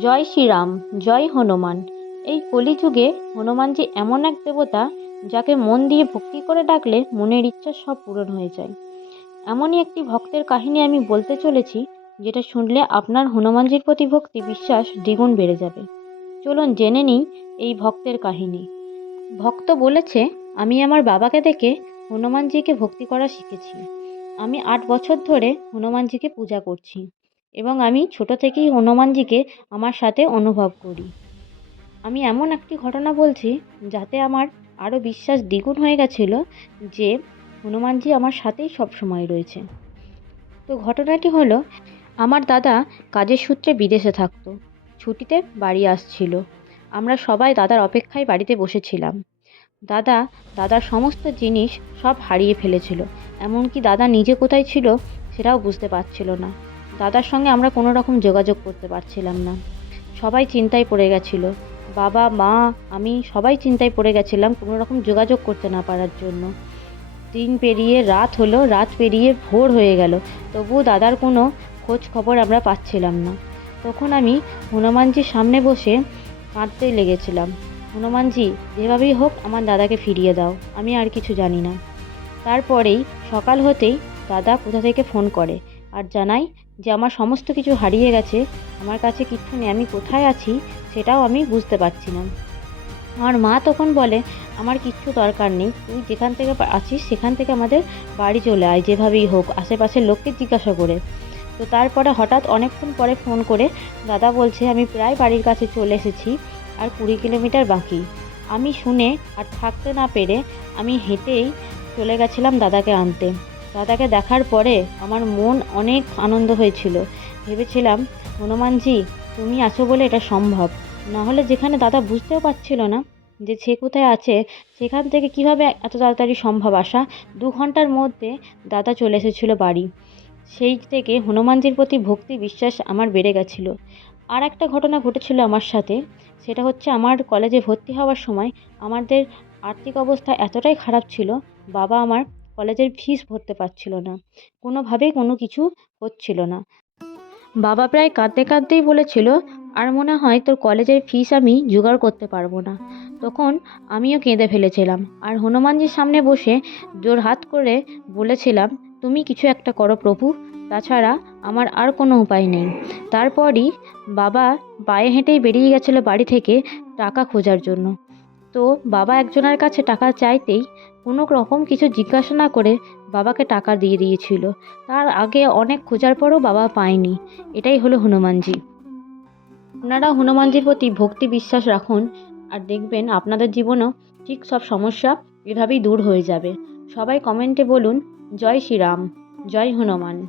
জয় শ্রীরাম, জয় হনুমান। এই কলিযুগে হনুমানজি এমন এক দেবতা, যাকে মন দিয়ে ভক্তি করে ডাকলে মনের ইচ্ছা সব পূরণ হয়ে যায়। এমনই একটি ভক্তের কাহিনী আমি বলতে চলেছি, যেটা শুনলে আপনার হনুমানজির প্রতি ভক্তি বিশ্বাস দ্বিগুণ বেড়ে যাবে। চলুন জেনে নিই এই ভক্তের কাহিনী। ভক্ত বলেছে, আমি আমার বাবাকে দেখে হনুমানজিকে ভক্তি করা শিখেছি। আমি আট বছর ধরে হনুমানজিকে পূজা করছি। এবং আমি ছোট থেকেই হনুমানজিকে আমার সাথে অনুভব করি। আমি এমন একটি ঘটনা বলছি যাতে আমার আরও বিশ্বাস দ্বিগুণ হয়ে গেছিল যে হনুমানজি আমার সাথেই সব সময় রয়েছে। তো ঘটনাটি হলো, আমার দাদা কাজের সূত্রে বিদেশে থাকতো, ছুটিতে বাড়ি আসছিল। আমরা সবাই দাদার অপেক্ষায় বাড়িতে বসেছিলাম। দাদা, দাদার সমস্ত জিনিস সব হারিয়ে ফেলেছিল, এমনকি দাদা নিজে কোথায় ছিল সেটাও বুঝতে পারছিল না। দাদার সঙ্গে আমরা কোনো রকম যোগাযোগ করতে পারছিলাম না। সবাই চিন্তায় পড়ে গেছিল। বাবা, মা, আমি সবাই চিন্তায় পড়ে গেছিলাম কোনো রকম যোগাযোগ করতে না পারার জন্য। দিন পেরিয়ে, রাত হলো, রাত পেরিয়ে ভোর হয়ে গেল। তবুও দাদার কোনো খোঁজ খবর আমরা পাচ্ছিলাম না। তখন আমি হনুমানজির সামনে বসে কাঁদতে লেগেছিলাম। হনুমানজি, যেভাবেই হোক আমার দাদাকে ফিরিয়ে দাও, আমি আর কিছু জানি না। তারপরেই সকাল হতেই দাদা কোথা থেকে ফোন করে আর জানাই যে আমার সমস্ত কিছু হারিয়ে গেছে, আমার কাছে কিচ্ছু নেই, আমি কোথায় আছি সেটাও আমি বুঝতে পারছি না। আমার মা তখন বলে, আমার কিচ্ছু দরকার নেই, তুই যেখান থেকে আছিস সেখান থেকে আমাদের বাড়ি চলে আয়, যেভাবেই হোক, আশেপাশের লোককে জিজ্ঞাসা করে। তো তারপরে হঠাৎ অনেকক্ষণ পরে ফোন করে, দাদা বলছে আমি প্রায় বাড়ির কাছে চলে এসেছি, আর কুড়ি কিলোমিটার বাকি। আমি শুনে আর থাকতে না পেরে আমি হেঁটেই চলে গেছিলাম দাদাকে আনতে। দাদাকে দেখার পরে আমার মন অনেক আনন্দ হয়েছিল। ভেবেছিলাম, হনুমানজি, তুমি আছো বলে এটা সম্ভব। নাহলে যেখানে দাদা বুঝতেও পারছিল না যে সে কোথায় আছে, সেখান থেকে কীভাবে এত তাড়াতাড়ি সম্ভব আসা, দু ঘণ্টার মধ্যে দাদা চলে এসেছিল বাড়ি। সেই থেকে হনুমানজির প্রতি ভক্তি, বিশ্বাস আমার বেড়ে গেছিল। আর একটা ঘটনা ঘটেছিল আমার সাথে। সেটা হচ্ছে আমার কলেজে ভর্তি হওয়ার সময় আমাদের আর্থিক অবস্থা এতটাই খারাপ ছিল, বাবা আমার কলেজের ফিস ভরতে পারছিল না। কোনোভাবেই কোনো কিছু হচ্ছিল না। বাবা প্রায় কাঁদতে কাঁদতেই বলেছিল, আর মনে হয় তোর কলেজের ফিস আমি জোগাড় করতে পারব না। তখন আমিও কেঁদে ফেলেছিলাম। আর হনুমানজির সামনে বসে জোর হাত করে বলেছিলাম, তুমি কিছু একটা করো প্রভু, তাছাড়া আমার আর কোনো উপায় নেই। তারপরই বাবা পায়ে হেঁটেই বেরিয়ে গেছিল বাড়ি থেকে টাকা খোঁজার জন্য। তো বাবা একজনের কাছে টাকা চাইতেই কোনো রকম কিছু জিজ্ঞাসা না করে বাবাকে টাকা দিয়ে দিয়েছিল। তার আগে অনেক খোঁজার পরও বাবা পায়নি। এটাই হলো হনুমানজি। আপনারা হনুমানজির প্রতি ভক্তি বিশ্বাস রাখুন আর দেখবেন আপনাদের জীবনেও ঠিক সব সমস্যা এভাবেই দূর হয়ে যাবে। সবাই কমেন্টে বলুন, জয় শ্রীরাম, জয় হনুমান।